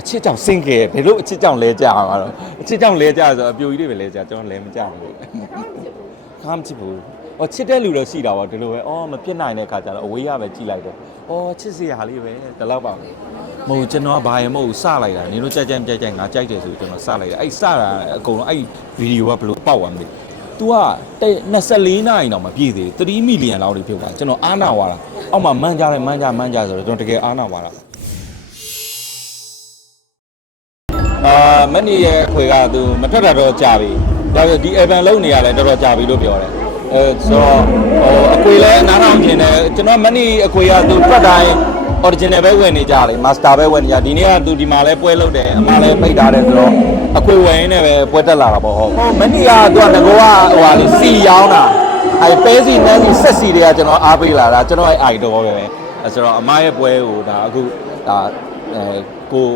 အချစ်ကြောင့်စင်ကယ်ဘယ်လိုအချစ်ကြောင့်လဲကြအောင်တော့အချစ်ကြောင့်လဲကြဆိုတော့အပြိုကြီးတွေပဲလဲကြကျွန်တော်လဲမကြဘူးခါမချစ်ဘူးဟောချစ်တဲ့လူတော့ရှိတာပါဒီလိုပဲအော်မဖြစ်နိုင်တဲ့ခါကျတော့အဝေးရပဲကြည်လိုက်တယ်အော်ချစ်စရာလေးပဲဒီလောက်ပါမဟုတ်ကျွန်တော်ကဘာရမဟုတ်စလိုက်တာနင်တို့ကြိုက်ကြိုက်ကြိုက်ကြိုက်ငါကြိုက်တယ်ဆိုကျွန်တော်စလိုက်တာအဲ့စတာအကုန်လုံးအဲ့ဗီဒီယိုကဘယ်လိုပေါက်သွားမလဲ तू ကတဲ့24နာရီတော့မပြည့်သေးဘူး3မီလီယံလောက်တွေဖြစ်သွားကျွန်တော်အားနာသွားတာအောက်မှာမန်းကြတယ်မန်းကြမန်းကြဆိုတော့ကျွန်တော်တကယ်အားနာသွားတာ မက်နီရဲ့အခွေကသူမထွက်တာတော့ကြာပြီဒါပေမဲ့ဒီ event လုံးနေရလဲတော်တော်ကြာပြီလို့ပြောတယ်အဲဆိုတော့ဟိုအခွေလဲနားထောင်ကျင်တယ်ကျွန်တော်မက်နီအခွေကသူထွက်တိုင်း original ပဲဝင်နေကြတယ် master ပဲဝင်နေကြဒီနေ့ကသူဒီမှာလဲပွဲလုပ်တယ်အမှားလဲပိတ်ထားတယ်ဆိုတော့အခွေဝင်နေပဲပွဲတက်လာတာပေါ့ဟုတ်မက်နီကသူကငကောကဟိုဟာလေစီရောင်းတာအဲပဲစီနန်းစီဆက်စီတွေကကျွန်တော်အားပေးလာတာကျွန်တော်အဲအိုက်တော့ပဲပဲဆိုတော့အမရဲ့ပွဲကိုဒါအခုဒါအဲကို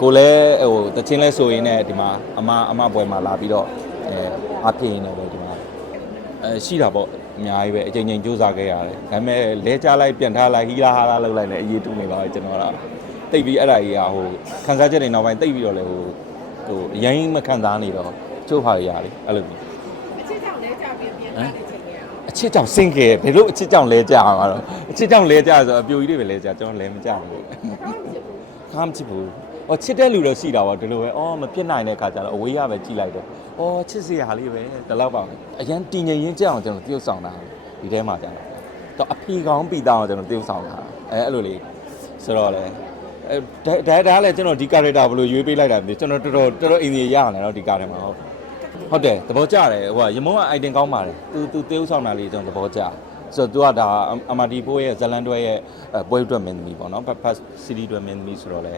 ကိုလည်းဟိုတချင်းလဲဆိုရင်လည်းဒီမှာအမအမပွဲမှာလာပြီးတော့အဲအားဖြစ်ရင်းနဲ့ပဲဒီမှာအဲရှိတာပေါ့အများကြီးပဲအချိန်ချင်းစူးစမ်းခဲ့ရတယ်ဒါပေမဲ့လဲချလိုက်ပြန်ထားလိုက်ဟီလာဟာလာလုပ်လိုက်လည်းအရေးတူနေပါပဲကျွန်တော်ကတိတ်ပြီးအဲ့ဒါကြီးကဟိုခန်းစားချက်တွေနောက်ပိုင်းတိတ်ပြီးတော့လေဟိုဟိုအရင်မခံစားနေတော့ချိုးဖာရရတယ်အဲ့လိုမျိုးအချစ်ကြောင့်လဲကြပြီးပြင်ထားတဲ့ချိန်ကြီးอ่ะအချစ်ကြောင့်စင်ကယ်ဘယ်လိုအချစ်ကြောင့်လဲကြအောင်တော့အချစ်ကြောင့်လဲကြဆိုတော့အပြိုကြီးတွေပဲလဲကြကျွန်တော်လဲမကြဘူးကောင်းချစ်ဘူးခါမချစ်ဘူး။ အော်ချစ်တဲ့လူတော့ရှိတာပေါ့ဒီလိုပဲ။အော်မဖြစ်နိုင်တဲ့ခါကျတော့အဝေးရပဲကြည်လိုက်တယ်။အော်ချစ်စရာလေးပဲဒီလောက်ပါပဲ။အရန်တည်ငြိမ်ရင်းကြအောင်ကျွန်တော်တရုပ်ဆောင်တာဒီထဲမှာကျတော့။တော့အဖီကောင်းပြီးတောင်းကျွန်တော်တရုပ်ဆောင်တာ။အဲအဲ့လိုလေးဆိုတော့လေအဲဒါဒါလည်းကျွန်တော်ဒီ character ဘယ်လိုရွေးပေးလိုက်တာမသိကျွန်တော်တော်တော်တော်တော်အင်းကြီးရရတယ်တော့ဒီကားထဲမှာဟုတ်။ဟုတ်တယ်သဘောကျတယ်ဟိုကရမုံက item ကောင်းပါတယ်။ तू तू တရုပ်ဆောင်တာလေးကျွန်တော်သဘောကျတယ်။ ဆိုတော့ तू ကဒါအမဒီဖိုးရဲ့ဇလန်တွဲရဲ့ပွဲအတွက်မင်းသမီးပေါ့နော်။ First City အတွက်မင်းသမီးဆိုတော့လေ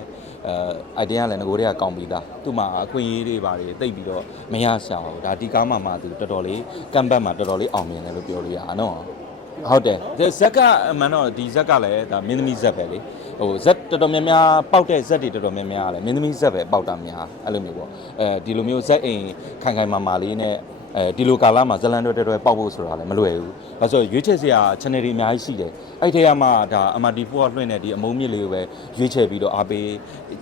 အဲ idea ကလည်းငကိုတွေကကောင်းပြီးသား။သူ့မှာအခွင့်အရေးတွေပါတယ်တိတ်ပြီးတော့မရရှာဘူး။ဒါဒီကားမှာမှသူတော်တော်လေးကမ်ဘတ်မှာတော်တော်လေးအောင်မြင်တယ်လို့ပြောလို့ရအောင်နော်။ဟုတ်တယ်ဒီဇက်ကအမှန်တော့ဒီဇက်ကလည်းဒါမင်းသမီးဇက်ပဲလေဟိုဇက်တော်တော်များများပေါက်တဲ့ဇက်တွေတော်တော်များများကလည်းမင်းသမီးဇက်ပဲပေါက်တာများအဲ့လိုမျိုးပေါ့အဲဒီလိုမျိုးဇက်အိမ်ခိုင်ခိုင်မာမာလေးနဲ့ အဲဒီလိုကာလမှာဇလန်တွေတော်တော်ပေါက်ဖို့ဆိုတာလည်းမလွယ်ဘူး။ဒါဆိုရွေးချယ်စရာ channel တွေအများကြီးရှိတယ်။အဲ့ဒီထဲမှာဒါ MRT4 ကလွှင့်တဲ့ဒီအမုံမြင့်လေးကိုပဲရွေးချယ်ပြီးတော့အားပေး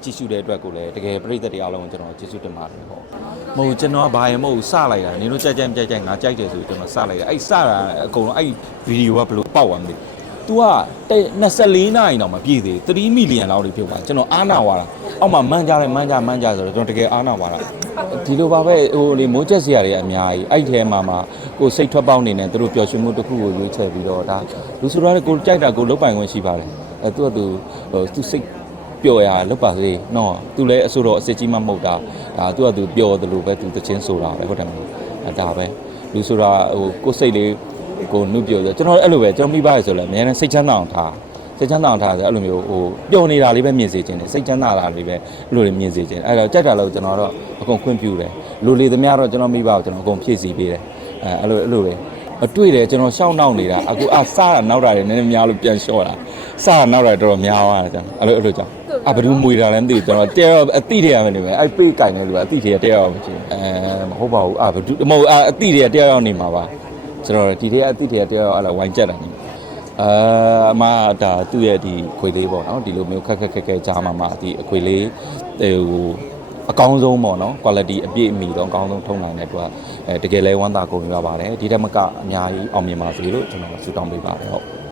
ကြည့်ရှုတဲ့အတွက်ကိုလည်းတကယ်ပြည်သက်တွေအားလုံးကိုကျွန်တော်ကျေးဇူးတင်ပါတယ်ဟုတ်။မဟုတ်ကျွန်တော်ကဘာရမဟုတ်စလိုက်တာနင်တို့ကြိုက်ကြိုက်ကြိုက်ကြိုက်ငါကြိုက်တယ်ဆိုကျွန်တော်စလိုက်တာအဲ့စတာအကုန်လုံးအဲ့ဗီဒီယိုကဘယ်လိုပေါက်သွားမလဲ။ तू ကတဲ့24နာရီတော့မပြည့်သေးဘူး3မီလီယံလောက်တွေဖြစ်သွားကျွန်တော်အားနာသွားတာအောက်မှာမန်းကြတယ်မန်းကြမန်းကြဆိုတော့ကျွန်တော်တကယ်အားနာသွားတာဒီလိုပါပဲဟိုလေမိုးချက်စရာတွေအများကြီးအဲ့ဒီထဲမှာမှကိုယ်စိတ်ထွက်ပေါက်နေနေသူတို့ပျော်ရွှင်မှုတစ်ခုကိုရွေးချယ်ပြီးတော့ဒါလူဆိုတော့ကိုကြိုက်တာကိုလုတ်ပိုင်ခွင့်ရှိပါတယ်အဲသူကသူဟိုသူစိတ်ပျော်ရလုတ်ပါစေနော်သူလည်းအဆိုတော့အစစ်ကြီးမှမဟုတ်တာဒါသူကသူပျော်တယ်လို့ပဲသူတချင်းဆိုတာပဲဟုတ်တယ်မဟုတ်အဲဒါပဲလူဆိုတာဟိုကိုယ်စိတ်လေး ကိုနှုတ်ပြောဆိုကျွန်တော်အဲ့လိုပဲကျွန်တော်မိဘရဆိုလည်းအများနဲ့စိတ်ချမ်းသာအောင်ထားစိတ်ချမ်းသာအောင်ထားဆိုအဲ့လိုမျိုးဟိုပျော်နေတာလေးပဲမြင်စေခြင်းတယ်စိတ်ချမ်းသာတာလေးပဲအဲ့လိုလေးမြင်စေခြင်းအဲ့တော့ကြိုက်တာလို့ကျွန်တော်တော့အကုန်ခွင့်ပြုတယ်လူလေသမျှတော့ကျွန်တော်မိဘကိုကျွန်တော်အကုန်ဖြည့်ဆည်းပေးတယ်အဲအဲ့လိုအဲ့လိုပဲအတွေ့တယ်ကျွန်တော်ရှောင်းနှောက်နေတာအခုအစားတာနောက်တာတွေနည်းနည်းများလို့ပြန်လျှော့တာစားတာနောက်တာတော်တော်များသွားတာကျွန်တော်အဲ့လိုအဲ့လိုကြောင့်အဘယ်သူမွေတာလဲမသိဘူးကျွန်တော်တရားအတိတွေရမယ်နေပဲအဲ့ပေးကင်နေလို့အတိတွေကတရားရောက်မရှိဘူးအဲမဟုတ်ပါဘူးအဘယ်သူမဟုတ်အတိတွေကတရားရောက်နေမှာပါ ကျွန်တော်ဒီတွေအတိတွေကတရားရောက်အဲ့လိုဝိုင်းကြက်တာနေအာအမဒါသူ့ရဲ့ဒီခွေလေးပေါ့နော်ဒီလိုမျိုးခက်ခက်ခက်ခက်ကြားမှာမှဒီအခွေလေးဟိုအကောင်းဆုံးပေါ့နော် quality အပြည့်အမီတော့အကောင်းဆုံးထုံနိုင်တဲ့အတွက်အဲတကယ်လဲဝမ်းသာကုန်ရပါတယ်ဒီတက်မကအများကြီးအောင်မြင်ပါစေလို့ကျွန်တော်ဆုတောင်းပေးပါတယ်ဟုတ်